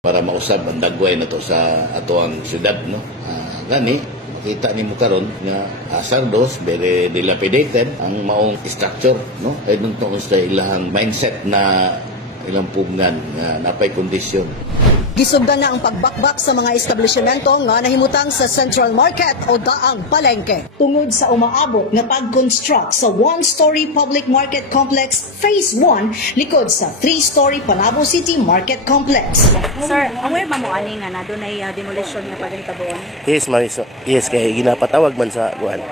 para mausab ang dagway na to sa ato ang syudad, no. Gani makita nimo karon nga Sardos very dilapidated ang maong structure, no, ay nung tungod sa ilahang mindset na ilang pugnan nga napay kondisyon. Gisugdan na ang pagbakbak sa mga establishmento nga nahimutang sa Central Market o Daang Palengke. Tungod sa umaabot na pag-construct sa one-story public market complex Phase 1 likod sa 3-story Panabo City Market Complex. Sir, aware ba mo ani nga na doon ay demolition nga pagkitabuan? Yes, Mariso. Yes, kay ginapatawag man sa kuan.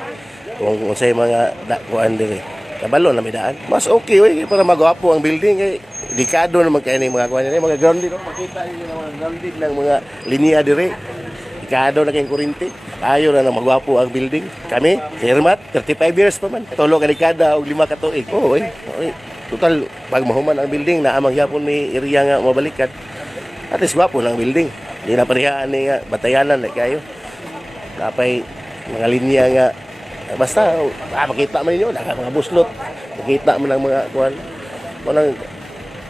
Kung unsay mga kuan diri. Kabalo na may daan. Mas okay para magwapo ang building kay dekado naman kay ni mga kuan ni mga grounded, makita niyo mga grounded ng mga linya diri. Dekado na kay kuryente. Ayo na magwapo ang building. Kami, Hermat, 35 years pa man. Tulo ka dekada og 5 ka tuig. Total pag mahuman ang building na amang yapon may area nga mabalikan. At least gwapo ng building. Di na parehaan ni nga batayanan na kayo. Napay mga linya nga basta makita man ninyo mga buslot. Makita man ang mga kuan. Kunang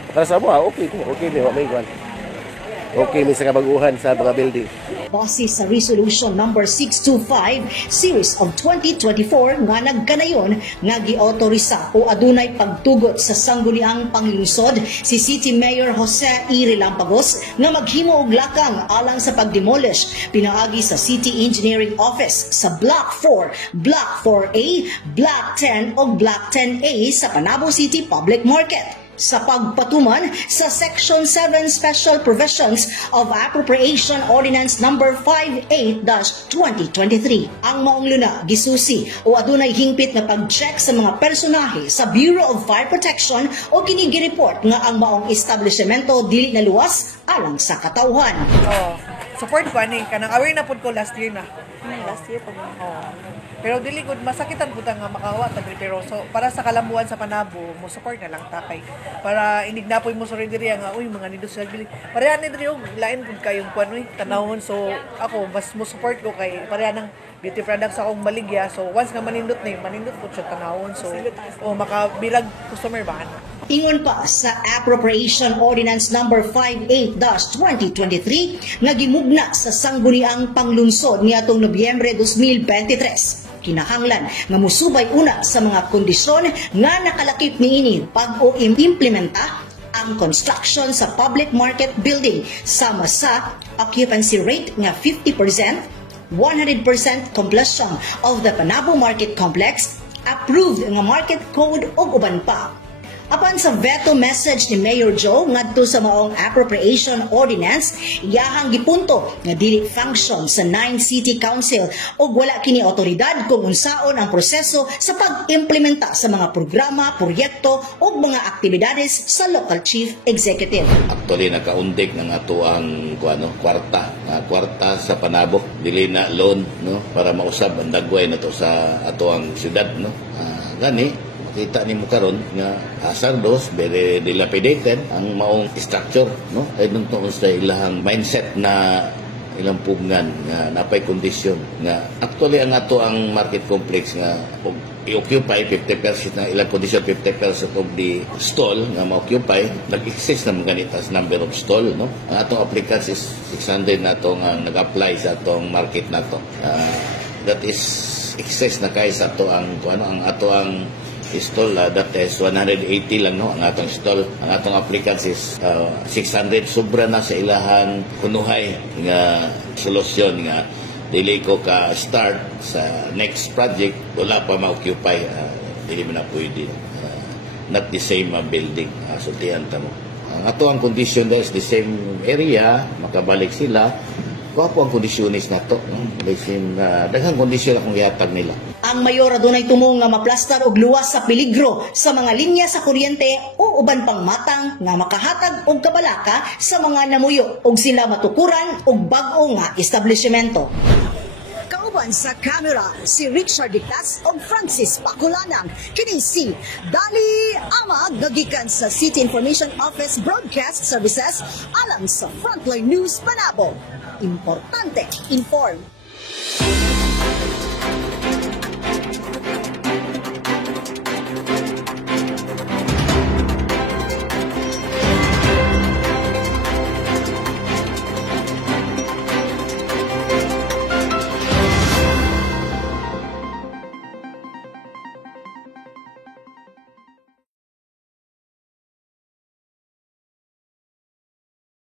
para sa mo okay ni wa may kuan. Okay mi sa kabaguhan sa mga building. Base sa Resolution number 625 Series of 2024 nga nagkanayon nga giautorisa o adunay pagtugot sa sangguniang panglungsod si City Mayor Jose E. Relampagos nga maghimo og lakang alang sa pagdemolish pinaagi sa City Engineering Office sa Block 4, Block 4A, Block 10 ug Block 10A sa Panabo City Public Market. Sa pagpatuman sa Section 7 Special Provisions of Appropriation Ordinance number 58-2023. Ang maong luna gisusi o adunay hingpit na pag-check sa mga personahe sa Bureau of Fire Protection o kini gi-report nga ang maong establishmento dili na luwas alang sa katawhan. Support ko ani kanang aware na pud ko last year na. Last year pa mo. Pero dili gud masakitan pud nga makawa ta pero so para sa kalambuan sa Panabo mo support na lang takay para inig napoy mo sa diri nga uy mga nido sa bili pareha ni diri og lain pud kayong kuan uy tanawon so ako mas mo support ko kay pareha nang beauty products akong baligya so once nga manindot pud siya tanawon so makabilag customer ba ana. Ingon pa sa Appropriation Ordinance number 58-2023 nga gimugna sa sangguniang panglungsod niadtong Nobyembre 2023. Kinahanglan nga musubay una sa mga kondisyon nga nakalakip niini pag-o-implementa ang construction sa public market building sama sa occupancy rate nga 50%, 100% completion of the Panabo Market Complex, approved nga market code ug uban pa. Apan sa veto message ni Mayor Joe ngadto sa maong appropriation ordinance, iyahang gipunto nga dili function sa 9 City Council ug wala kini otoridad kung unsaon ang proseso sa pag-implementa sa mga programa, proyekto ug mga aktibidades sa local chief executive. Actually nakaundik ng ato ang kwarta sa Panabo, dili na loan, no, para mausab ang dagway na to sa ato ang syudad, no. Gani kita nimo karon nga Sardos very dilapidated ang maong structure, no, ay nung tungod sa ilahang mindset na ilang pugnan nga napay kondisyon nga actually ang ato ang market complex nga i-occupy 50% ng ilang kondisyon 50% of the stall nga ma-occupy nag-exist na mga ganitas number of stall, no. Ang atong applicants is 600 na to nga nag-apply sa atong market na to. That is excess na kay sa ato ang ang ato ang stall that is 180 lang, no, ang atong stall. Ang atong applicants is 600, sobra na sa ilahang kunuhay nga solusyon nga dili ko ka start sa next project wala pa ma-occupy, dili mo na pwede, not the same building, sultihan ta mo. Ang ato ang condition is the same area, makabalik sila. Wapo ang kondisyonis na to, daghang kondisyon akong gihatag nila. Ang mayor adunay tumong nga maplastar og luwas sa peligro sa mga linya sa kuryente o uban pang matang nga makahatag og kabalaka sa mga namuyo og sila matukuran og bag-o nga establishmento. Kauban sa camera si Richard Dictas og Francis Paculanang. Kini si Dali Amag nagikan sa City Information Office Broadcast Services alang sa Frontline News Panabo. Importante, inform.